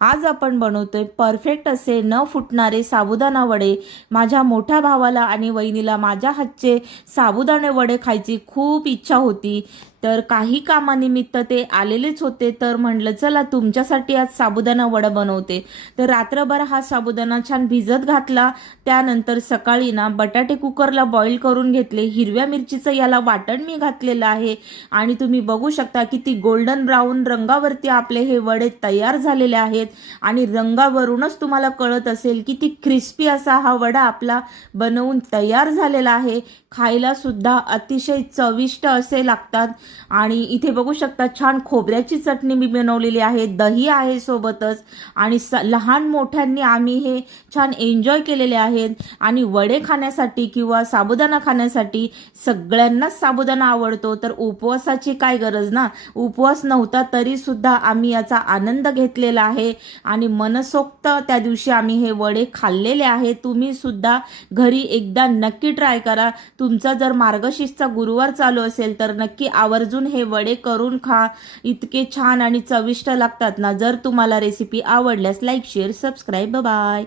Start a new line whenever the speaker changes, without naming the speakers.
आज आपण बनवतोय परफेक्ट असे न फुटणारे साबुदाणा वडे. माझ्या मोठ्या भावाला आणि वहिनीला माझ्या हातचे साबुदाणे वडे खायची खूप इच्छा होती. तर काही कामानिमित्त ते आलेलेच होते तर म्हणलं चला तुमच्यासाठी आज साबुदाणा वडा बनवते. तर रात्रभर हा साबुदाणा छान भिजत घातला. त्यानंतर सकाळी ना बटाटे कुकरला बॉईल करून घेतले. हिरव्या मिरचीचं याला वाटण मी घातलेलं आहे. आणि तुम्ही बघू शकता किती गोल्डन ब्राऊन रंगावरती आपले हे वडे तयार झालेले आहेत. आणि रंगावरूनच तुम्हाला कळत असेल किती क्रिस्पी असा हा वडा आपला बनवून तयार झालेला आहे. खायला सुद्धा अतिशय चविष्ट असे लागतात. आणि इथे बघू शकता छान खोबऱ्याची चटणी मी बनवलेली आहे. दही आहे सोबतच. आणि स लहान मोठ्यांनी आम्ही हे छान एन्जॉय केलेले आहेत. आणि वडे खाण्यासाठी किंवा साबुदाणा खाण्यासाठी सगळ्यांनाच साबुदाणा आवडतो. तर उपवासाची काय गरज ना? उपवास नव्हता तरी सुद्धा आम्ही याचा आनंद घेतलेला आहे. आणि मनसोक्त त्या दिवशी आम्ही हे वडे खाल्लेले आहे तुम्ही सुद्धा घरी एकदा नक्की ट्राय करा. तुमचा जर मार्गशीर्षचा गुरुवार चालू असेल तर नक्की आवर्जून हे वडे करून खा. इतके छान आणि चविष्ट लागतात ना. जर तुम्हाला रेसिपी आवडल्यास लाईक शेअर सबस्क्राईब बाय